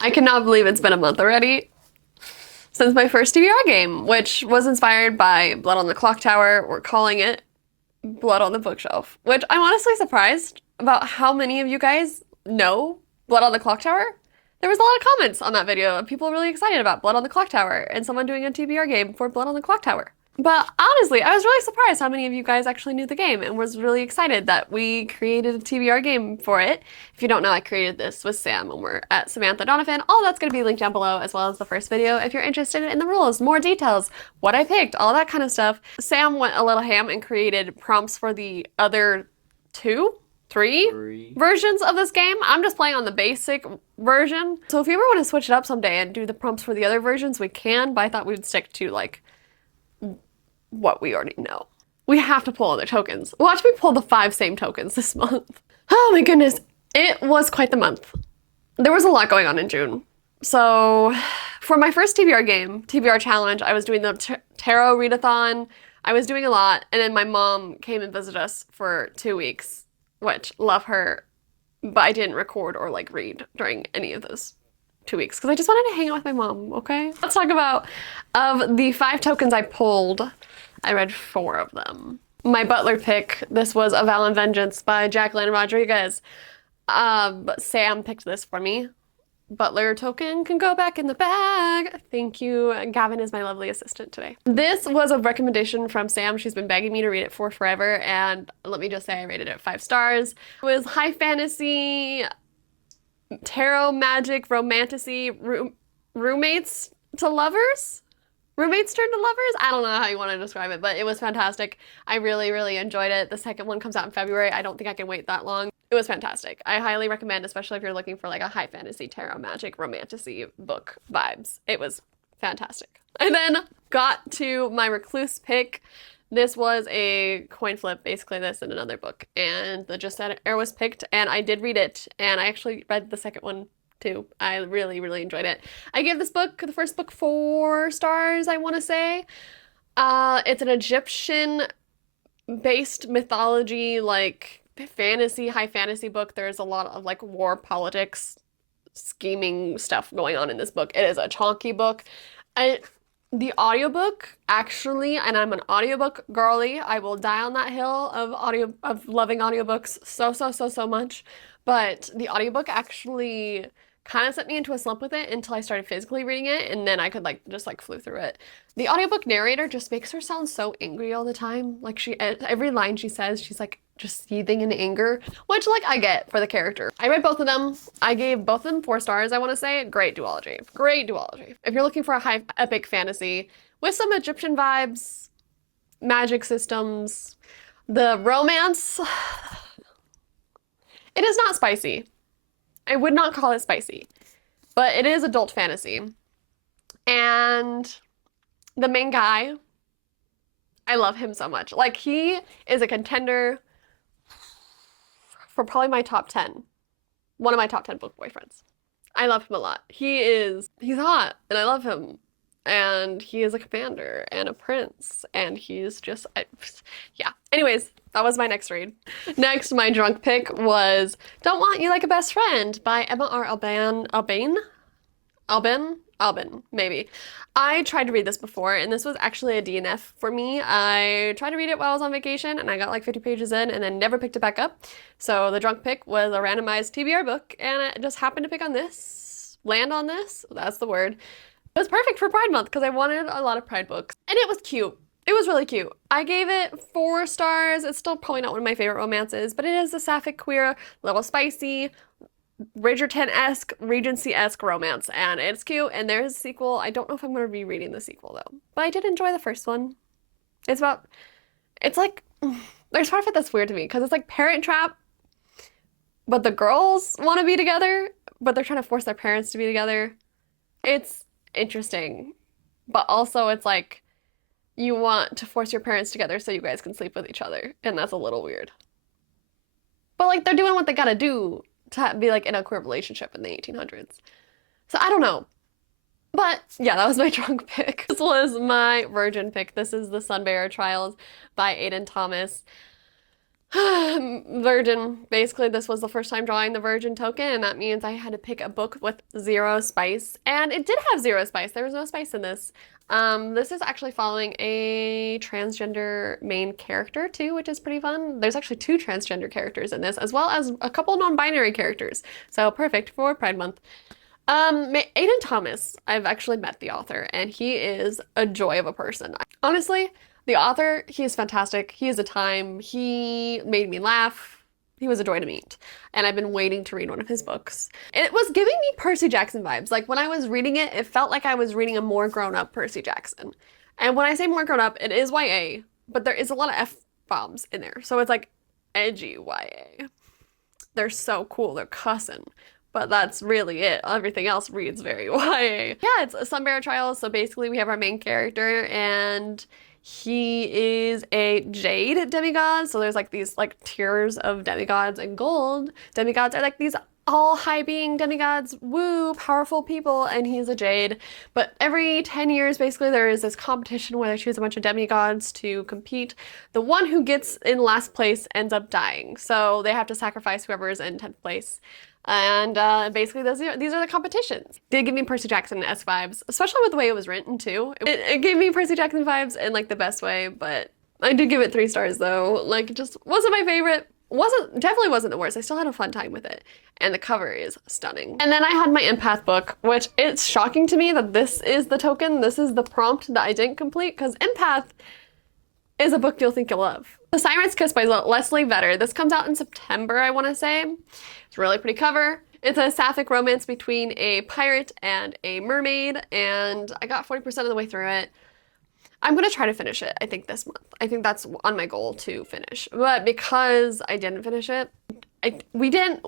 I cannot believe it's been a month already since my first TBR game, which was inspired by Blood on the Clocktower. We're calling it Blood on the Bookshelf, which I'm honestly surprised about how many of you guys know Blood on the Clocktower. There was a lot of comments on that video of people really excited about Blood on the Clocktower and someone doing a TBR game for Blood on the Clocktower. But honestly, I was really surprised how many of you guys actually knew the game and was really excited that we created a TBR game for it. If you don't know, I created this with Sam and we're at Samantha Donovan. All that's going to be linked down below as well as the first video if you're interested in the rules, more details, what I picked, all that kind of stuff. Sam went a little ham and created prompts for the other three versions of this game. I'm just playing on the basic version. So if you ever want to switch it up someday and do the prompts for the other versions, we can, but I thought we'd stick to like what we already know. We have to pull other tokens. Watch me pull the 5 same tokens this month. Oh my goodness. It was quite the month. There was a lot going on in June. So for my first TBR game, TBR challenge, I was doing the tarot readathon. I was doing a lot. And then my mom came and visited us for 2 weeks, which love her, but I didn't record or like read during any of those 2 weeks because I just wanted to hang out with my mom, okay? Let's talk about, of the 5 tokens I pulled, I read 4 of them. My Butler pick, this was A Vow and Vengeance by Jacqueline Rodriguez. But Sam picked this for me. Butler token can go back in the bag. Thank you. Gavin is my lovely assistant today. This was a recommendation from Sam. She's been begging me to read it for forever, and let me just say I rated it 5 stars. It was high fantasy, tarot, magic, romantasy, roommates to lovers? Roommates turned to lovers? I don't know how you want to describe it, but it was fantastic. I really, really enjoyed it. The second one comes out in February. I don't think I can wait that long. It was fantastic. I highly recommend, especially if you're looking for like a high fantasy, tarot, magic, romantasy book vibes. It was fantastic. And then got to my Recluse pick. This was a coin flip, basically this and another book. And the Just That Air was picked, and I did read it. And I actually read the second one too. I really, really enjoyed it. I gave this book, the first book, 4 stars, I want to say. It's an Egyptian-based mythology, like fantasy, high fantasy book. There's a lot of like war politics, scheming stuff going on in this book. It is a chonky book. The audiobook, actually, and I'm an audiobook girly. I will die on that hill of loving audiobooks so much. But the audiobook actually kind of sent me into a slump with it until I started physically reading it, and then I could like just like flew through it. The audiobook narrator just makes her sound so angry all the time. Like every line she says, she's like just seething in anger, which like I get for the character. I read both of them. I gave both of them 4 stars, I want to say. Great duology. Great duology. If you're looking for a high epic fantasy with some Egyptian vibes, magic systems, the romance, it is not spicy. I would not call it spicy, but it is adult fantasy. And the main guy, I love him so much. Like, he is a contender for probably my top 10. One of my top 10 book boyfriends. I love him a lot. He's hot, and I love him. And he is a commander and a prince, and he's just, yeah. Anyways, that was my next read. Next, my drunk pick was Don't Want You Like a Best Friend by Emma R. Albin, maybe. I tried to read this before, and this was actually a DNF for me. I tried to read it while I was on vacation, and I got like 50 pages in, and then never picked it back up. So the drunk pick was a randomized TBR book, and I just happened to pick on this, land on this, that's the word. It was perfect for Pride Month because I wanted a lot of Pride books, and it was cute. It was really cute. I gave it 4 stars. It's still probably not one of my favorite romances, but it is a sapphic, queer, a little spicy, Bridgerton-esque, Regency-esque romance, and it's cute, and there's a sequel. I don't know if I'm going to be reading the sequel, though, but I did enjoy the first one. It's like, there's part of it that's weird to me, because it's like Parent Trap, but the girls want to be together, but they're trying to force their parents to be together. It's interesting, but also it's like, you want to force your parents together so you guys can sleep with each other, and that's a little weird. But like, they're doing what they gotta do to be like in a queer relationship in the 1800s. So I don't know. But yeah, that was my drunk pick. This was my virgin pick. This is The Sunbearer Trials by Aidan Thomas. Virgin. Basically, this was the first time drawing the Virgin token, and that means I had to pick a book with 0 spice. And it did have 0 spice. There was no spice in this. This is actually following a transgender main character too, which is pretty fun. There's actually 2 transgender characters in this, as well as a couple non-binary characters. So perfect for Pride Month. Aiden Thomas, I've actually met the author, and he is a joy of a person. Honestly, the author, he is fantastic. He is a time. He made me laugh. He was a joy to meet. And I've been waiting to read one of his books. It was giving me Percy Jackson vibes. Like when I was reading it, it felt like I was reading a more grown-up Percy Jackson. And when I say more grown-up, it is YA, but there is a lot of F-bombs in there. So it's like edgy YA. They're so cool. They're cussing. But that's really it. Everything else reads very YA. Yeah, it's a Sunbearer Trial. So basically we have our main character, and he is a jade demigod. So there's like these like tiers of demigods, and gold demigods are like these all high being demigods, woo, powerful people, and he's a jade. But every 10 years, basically, there is this competition where they choose a bunch of demigods to compete. The one who gets in last place ends up dying. So they have to sacrifice whoever is in 10th place. And basically, these are the competitions. Did give me Percy Jackson-esque vibes, especially with the way it was written, too. It gave me Percy Jackson vibes in, like, the best way, but I did give it 3 stars, though. Like, it just wasn't my favorite. Definitely wasn't the worst. I still had a fun time with it. And the cover is stunning. And then I had my empath book, which it's shocking to me that this is the token, this is the prompt that I didn't complete, because empath is a book you'll think you'll love. The Siren's Kiss by Leslie Vedder. This comes out in September, I want to say. It's a really pretty cover. It's a sapphic romance between a pirate and a mermaid, and I got 40% of the way through it. I'm going to try to finish it, I think, this month. I think that's on my goal to finish. But because I didn't finish it, we didn't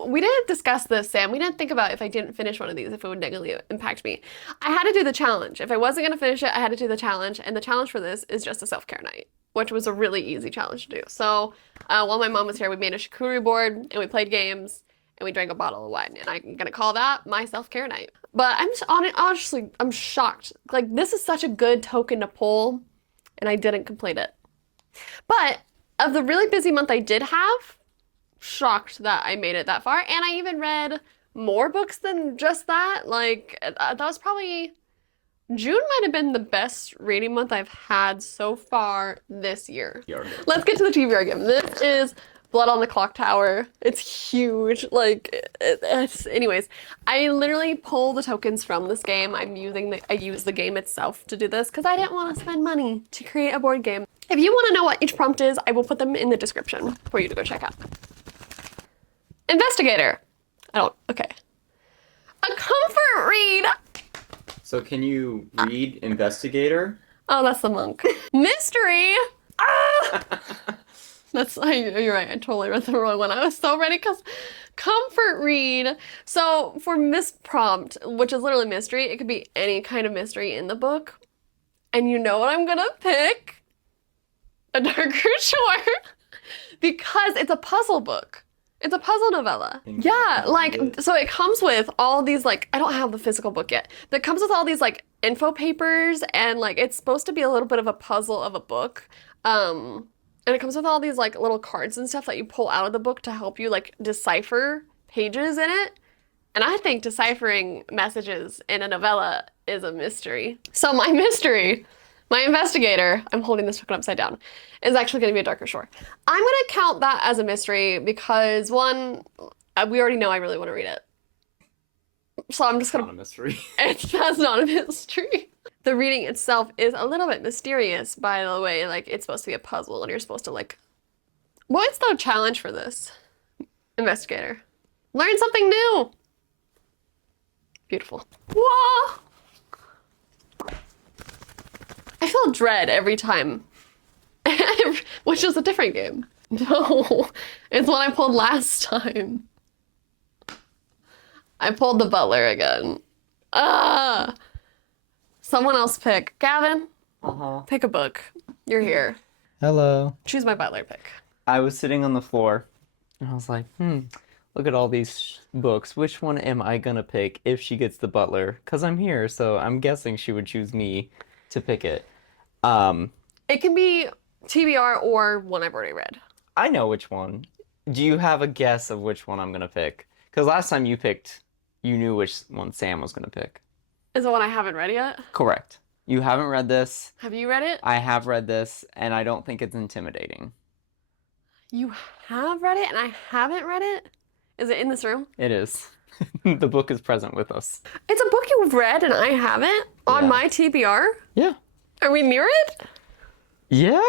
discuss this, Sam. We didn't think about if I didn't finish one of these, if it would negatively impact me. I had to do the challenge. If I wasn't going to finish it, I had to do the challenge. And the challenge for this is just a self-care night, which was a really easy challenge to do. So while my mom was here, we made a charcuterie board, and we played games, and we drank a bottle of wine. And I'm going to call that my self-care night. But honestly, I'm shocked. Like, this is such a good token to pull, and I didn't complete it. But of the really busy month I did have, shocked that I made it that far. And I even read more books than just that. Like, that was probably... June might have been the best reading month I've had so far this year. Let's get to the TBR game. This is Blood on the Clocktower. It's huge. Like, anyways, I literally pull the tokens from this game. I use the game itself to do this because I didn't want to spend money to create a board game. If you want to know what each prompt is, I will put them in the description for you to go check out. Investigator. Okay. A comfort read. So can you read Investigator? Oh, that's the monk. Mystery. Ah! You're right. I totally read the wrong one. I was so ready because comfort read. So for prompt, which is literally mystery, it could be any kind of mystery in the book. And you know what I'm gonna pick? A Darker Shore. Because it's a puzzle book. It's a puzzle novella. Yeah, like, so it comes with all these, like, I don't have the physical book yet, but it comes with all these, like, info papers, and, like, it's supposed to be a little bit of a puzzle of a book. And it comes with all these, like, little cards and stuff that you pull out of the book to help you, like, decipher pages in it. And I think deciphering messages in a novella is a mystery. So my mystery, my investigator, I'm holding this token upside down, is actually going to be a Darker Shore. I'm going to count that as a mystery because, one, we already know I really want to read it. So I'm just going to... It's not a mystery. That's not a mystery. The reading itself is a little bit mysterious, by the way. Like, it's supposed to be a puzzle, and you're supposed to, like... What's the challenge for this? Investigator. Learn something new! Beautiful. Whoa! I feel dread every time. Which is a different game. No, it's what I pulled last time. I pulled the butler again. Someone else pick. Gavin, pick a book. You're here. Hello. Choose my butler pick. I was sitting on the floor, and I was like, look at all these books. Which one am I gonna pick if she gets the butler? Because I'm here, so I'm guessing she would choose me to pick it. It can be TBR or one I've already read. I know which one. Do you have a guess of which one I'm gonna pick? Because last time you knew which one Sam was gonna pick. Is it one I haven't read yet? Correct. You haven't read this. Have you read it? I have read this, and I don't think it's intimidating. You have read it and I haven't read it? Is it in this room? It is. The book is present with us. It's a book you've read and I haven't on Yeah. my TBR? Yeah. Are we near it? Yeah?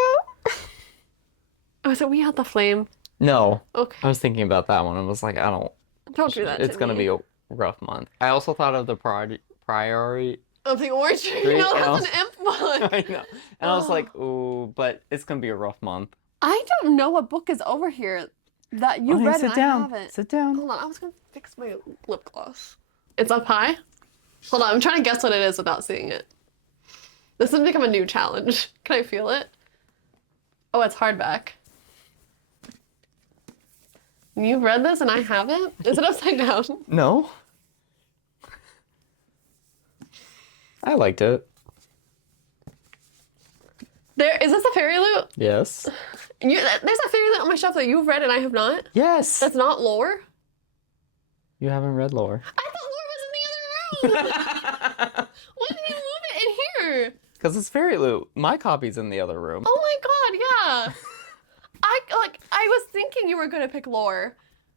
Oh, is it We Out the Flame? No. Okay. I was thinking about that one. I was like, I don't. Don't do that It's to gonna me. be a rough month. I also thought of the priority. Of the orange tree? Great, No, and that's an imp book. I know. And I was like, ooh, but it's gonna be a rough month. I don't know what book is over here that you've Okay, read sit and down. I haven't. Sit down. Hold on, I was gonna fix my lip gloss. It's up high? Hold on, I'm trying to guess what it is without seeing it. This has become a new challenge. Can I feel it? Oh, it's hardback. You've read this and I haven't? Is it upside down? No. I liked it. Is this a fairy loot? Yes. There's a fairy loot on my shelf that you've read and I have not? Yes. That's not lore? You haven't read lore. I thought lore was in the other room! Why did you move it in here? Because it's Fairy Loot. My copy's in the other room. Oh my god, yeah. I was thinking you were gonna pick lore,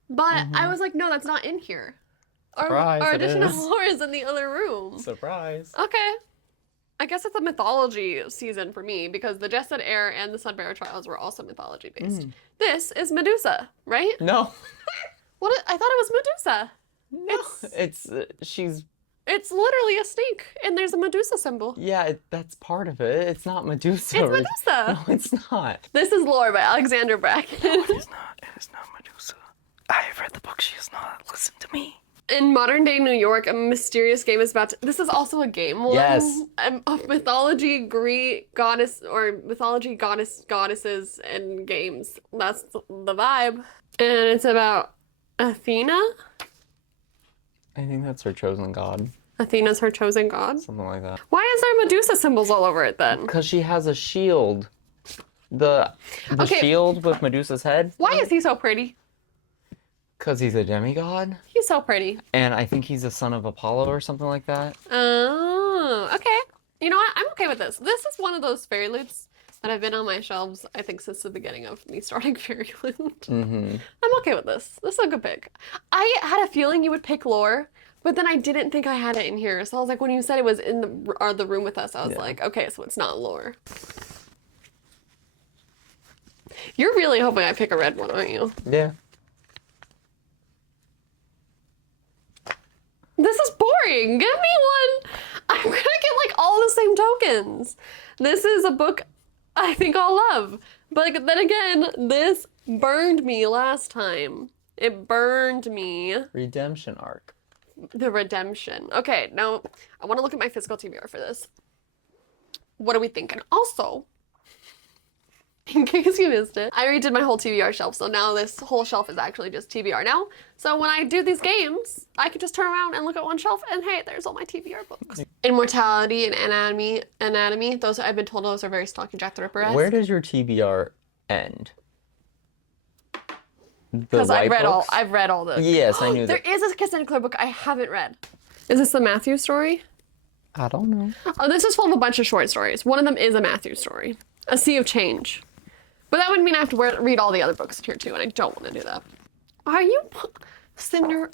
but I was like, no, that's not in here. Surprise, Our it edition of is. lore is in the other room. Surprise. Okay. I guess it's a mythology season for me because the Jessid Heir and the Sunbearer Trials were also mythology based. This is Medusa, right? No. I thought it was Medusa. No. She's, It's literally a snake, and there's a Medusa symbol. yeah, that's part of it. It's not Medusa. It's Medusa. No, it's not. This is Lore by Alexander Bracken. It's not Medusa. I have read the book. She has not listened to me. In modern day New York, a mysterious game is about to... This is also a game one. Yes. Of mythology, Greek goddess, or mythology goddesses and games. That's the vibe. And it's about Athena. I think that's her chosen god. Athena's her chosen god. Something like that. Why is there Medusa symbols all over it then? Because she has a shield. The Okay. shield with Medusa's head. Why is he so pretty? Because he's a demigod. He's so pretty. And I think he's a son of Apollo or something like that. Oh, okay. You know what? I'm okay with this. This is one of those fairy loots that have been on my shelves, I think, since the beginning of me starting Fairy Loot. Mm-hmm. I'm okay with this. This is a good pick. I had a feeling you would pick lore, but then I didn't think I had it in here. So I was like, when you said it was in the room with us, I was Yeah. like, okay, so it's not lore. You're really hoping I pick a red one, aren't you? Yeah. This is boring. Give me one. I'm gonna get like all the same tokens. This is a book I think I'll love. But then again, this burned me last time. It burned me. Redemption arc. The redemption. Okay, now I want to look at my physical TBR for this. What are we thinking? Also, in case you missed it, I redid my whole TBR shelf, so now this whole shelf is actually just TBR now. So when I do these games, I can just turn around and look at one shelf, and hey, there's all my TBR books. Immortality and Anatomy. Those I've been told those are very Stalking Jack the Ripper-esque. Where does your TBR end? Because I've read all the. Yes, I knew There that. is a Kiss and Claire book I haven't read. Is this the Matthew story? I don't know. Oh, this is full of a bunch of short stories. One of them is a Matthew story. A Sea of Change. But that would mean I have to read all the other books here too, and I don't want to do that. Are you... Cinder...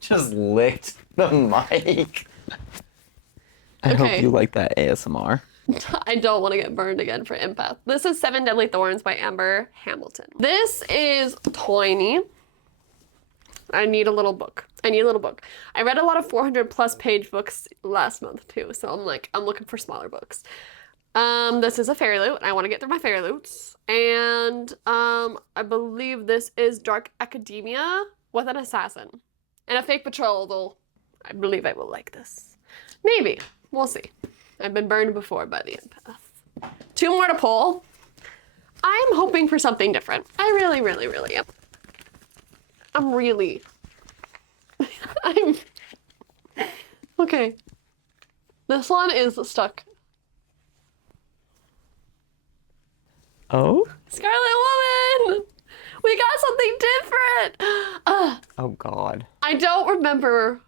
Just licked the mic. I Okay. hope you like that ASMR. I don't want to get burned again for Empath. This is Seven Deadly Thorns by Amber Hamilton. This is tiny. I need a little book. I read a lot of 400 plus page books last month too, so I'm looking for smaller books. This is a fairy loot. I want to get through my fairy loots. And I believe this is Dark Academia with an assassin. And a fake betrothal. I believe I will like this. Maybe. We'll see. I've been burned before by the empath. 2 more to pull. I am hoping for something different. I really, really, really am. I'm okay. This one is stuck. Oh? Scarlet Woman! We got something different! Oh God. I don't remember.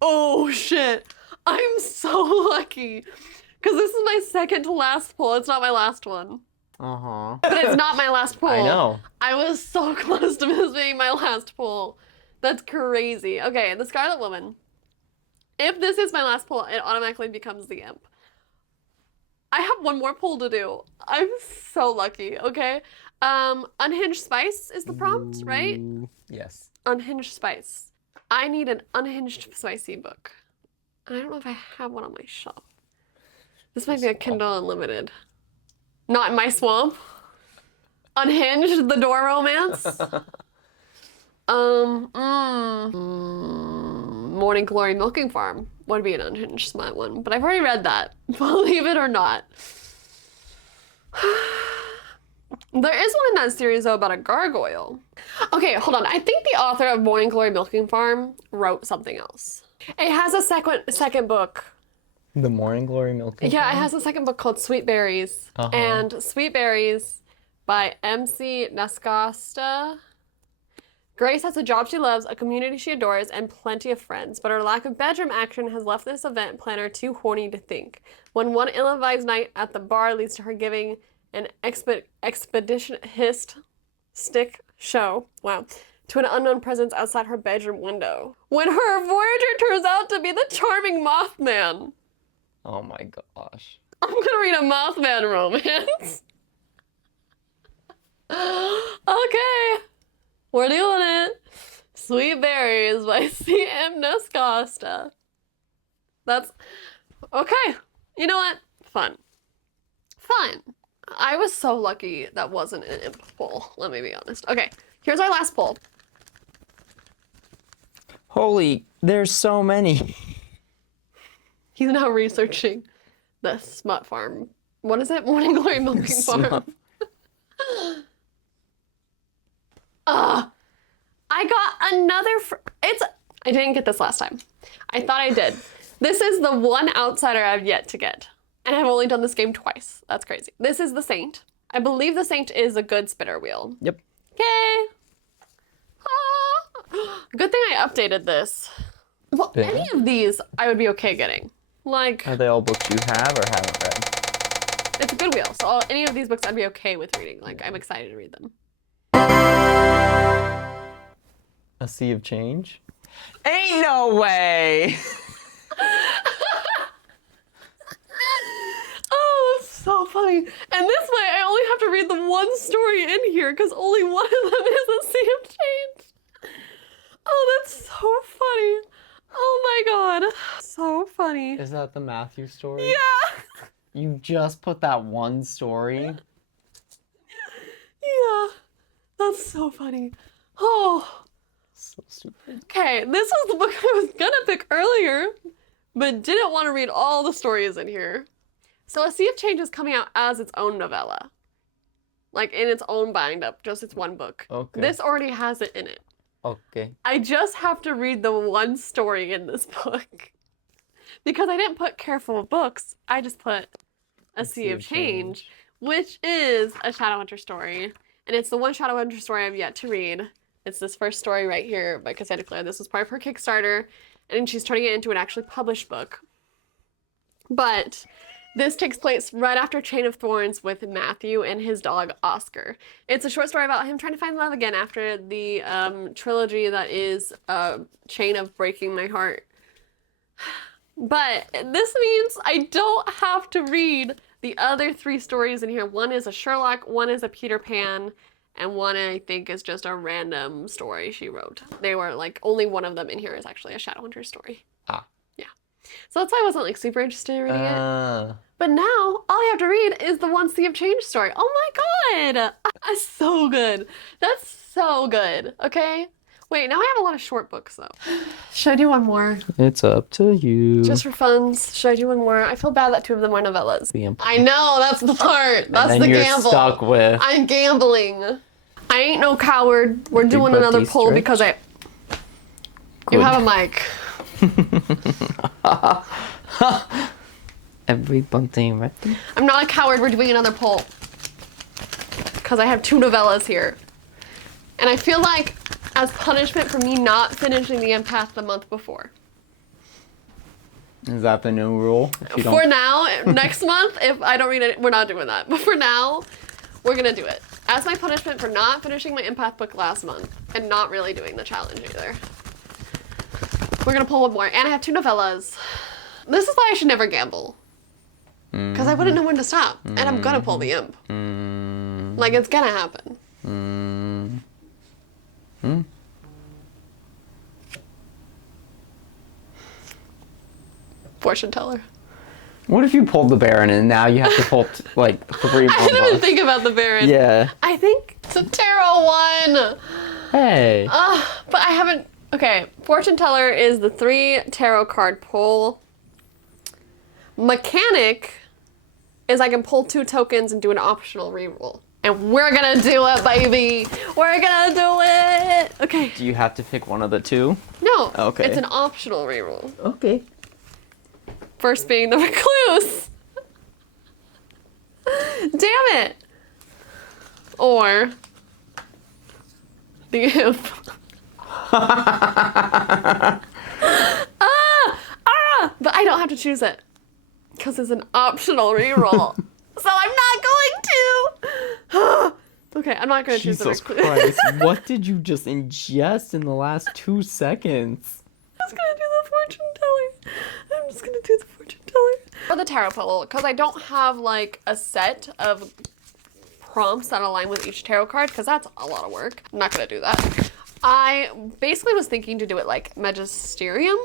Oh shit. I'm so lucky. Because this is my second to last pull. It's not my last one. Uh-huh. But it's not my last pull. I know. I was so close to this being my last pull. That's crazy. Okay, the Scarlet Woman. If this is my last pull, it automatically becomes the Imp. I have one more pull to do. I'm so lucky, okay? Unhinged Spice is the prompt, right? Ooh, yes. Unhinged Spice. I need an unhinged spicy book. I don't know if I have one on my shelf. This might be a Kindle Unlimited. Not in my swamp. Unhinged, the door romance. Morning Glory Milking Farm would be an unhinged smart one, but I've already read that, believe it or not. There is one in that series though about a gargoyle. Okay, hold on. I think the author of Morning Glory Milking Farm wrote something else. It has a second book. The Morning Glory Milking Yeah, it Farm? has a second book called Sweet Berries. Uh-huh. And Sweet Berries by MC Nascosta. Grace has a job she loves, a community she adores, and plenty of friends, but her lack of bedroom action has left this event planner too horny to think. When one ill-advised night at the bar leads to her giving an expeditionist stick show, wow, to an unknown presence outside her bedroom window. When her voyager turns out to be the charming Mothman. Oh my gosh. I'm gonna read a Mothman romance. Okay. We're doing it. Sweet Berries by C.M. Nascosta. That's okay. You know what? Fun. Fun. I was so lucky that wasn't an imp pull. Let me be honest. Okay, here's our last pull. Holy, there's so many. He's now researching the smut farm. What is it? Morning Glory Milking Farm. I got another. I didn't get this last time. I thought I did. This is the one outsider I've yet to get. And I've only done this game twice. That's crazy. This is the Saint. I believe the Saint is a good spinner wheel. Yep. Okay. Good thing I updated this. Well, Yeah. any of these I would be okay getting. Like, Are they all books you have or haven't read? it's a good wheel. So any of these books I'd be okay with reading. Like, I'm excited to read them. A Sea of Change? Ain't no way! Oh, that's so funny. And this way, I only have to read the one story in here because only one of them is a Sea of Change. Oh, that's so funny. Oh my god. So funny. Is that the Matthew story? Yeah. You just put that one story? Yeah. That's so funny. Oh. So stupid. Okay, this was the book I was gonna pick earlier, but didn't want to read all the stories in here. So A Sea of Change is coming out as its own novella. Like in its own bind up, just its one book. Okay. This already has it in it. Okay. I just have to read the one story in this book. Because I didn't put Careful of Books, I just put A Sea of Change, which is a Shadowhunter story. And it's the one Shadowhunter story I've yet to read. It's this first story right here by Cassandra Clare. This was part of her Kickstarter, and she's turning it into an actually published book. But this takes place right after Chain of Thorns with Matthew and his dog Oscar. It's a short story about him trying to find love again after the trilogy that is Chain of Breaking My Heart. But this means I don't have to read the other three stories in here. One is a Sherlock, one is a Peter Pan, and one I think is just a random story she wrote. They were like, only one of them in here is actually a Shadowhunter story. Ah. Yeah. So that's why I wasn't like super interested in reading it. Ah. But now, all I have to read is the one Sea of Change story. Oh my god! That's so good. That's so good. Okay? Wait, now I have a lot of short books though. Should I do one more? It's up to you. Just for funs. Should I do one more? I feel bad that two of them are novellas. The Imp. I know, that's the part. That's and then the you're gamble. stuck with. I'm gambling. I ain't no coward. We're Big doing another Buddy poll stretch. because I... Good. You have a mic. Everybody right there. I'm not a coward. We're doing another poll. because I have 2 novellas here. And I feel like as punishment for me not finishing the Empath the month before. Is that the new rule? If you For don't... now, next month, if I don't read it, we're not doing that. But for now, we're gonna do it. As my punishment for not finishing my Empath book last month and not really doing the challenge either. We're gonna pull one more. And I have 2 novellas. This is why I should never gamble. Because I wouldn't know when to stop. And I'm gonna pull the Imp. Like, it's gonna happen. Fortune teller. What if you pulled the Baron and now you have to pull like 3 more I didn't even books? think about the Baron. Yeah. I think it's a tarot one. Hey. But I haven't. Okay, fortune teller is the 3 tarot card pull. Mechanic is I can pull 2 tokens and do an optional reroll. And we're gonna do it, baby. We're gonna do it. Okay. Do you have to pick one of the 2? No. Okay. It's an optional reroll. Okay. First being the recluse. Damn it. Or the imp. But I don't have to choose it because it's an optional reroll. So I'm not going to. Okay, I'm not going to choose the Jesus recluse. Christ, what did you just ingest in the last 2 seconds? I'm just gonna do the fortune teller. I'm just gonna do the fortune teller. For the tarot pull, because I don't have like a set of prompts that align with each tarot card, because that's a lot of work. I'm not gonna do that. I basically was thinking to do it like Magisterium,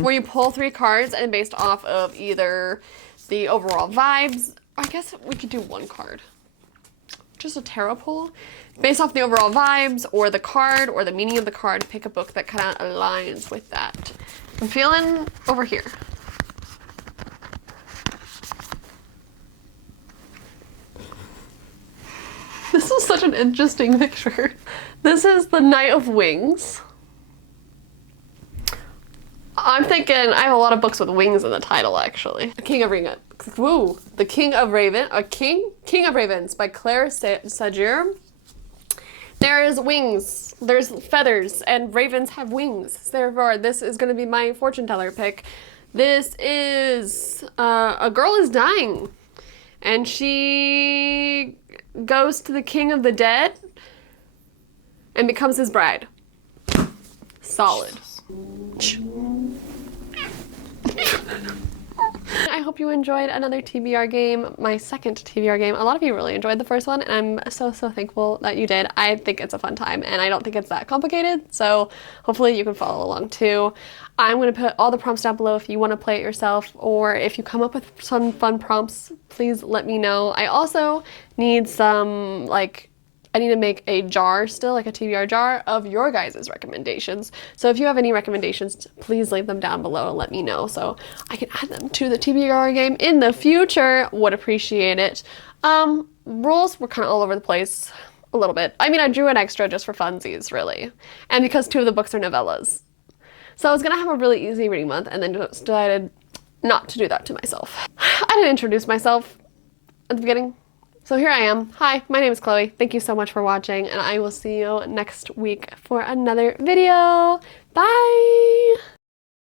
where you pull 3 cards and based off of either the overall vibes, I guess we could do 1 card. Just a tarot pull. Based off the overall vibes or the card or the meaning of the card, pick a book that kind of aligns with that. I'm feeling over here. This is such an interesting picture. This is the Knight of Wings. I'm thinking I have a lot of books with wings in the title, actually. The King of Ravens. Woo! The King of Raven. King of Ravens by Claire Sagier. There's wings, there's feathers, and ravens have wings. Therefore, this is going to be my fortune teller pick. This is a girl is dying, and she goes to the king of the dead and becomes his bride. Solid. I hope you enjoyed another TBR game, my second TBR game. A lot of you really enjoyed the first one, and I'm so thankful that you did. I think it's a fun time, and I don't think it's that complicated, so hopefully you can follow along too. I'm going to put all the prompts down below if you want to play it yourself, or if you come up with some fun prompts, please let me know. I also need some, I need to make a jar still, like a TBR jar, of your guys' recommendations. So if you have any recommendations, please leave them down below and let me know so I can add them to the TBR game in the future. Would appreciate it. Rules were kind of all over the place a little bit. I mean, I drew an extra just for funsies, really. And because 2 of the books are novellas. So I was gonna have a really easy reading month and then just decided not to do that to myself. I didn't introduce myself at the beginning. So here I am. Hi, my name is Chloe. Thank you so much for watching, and I will see you next week for another video. Bye!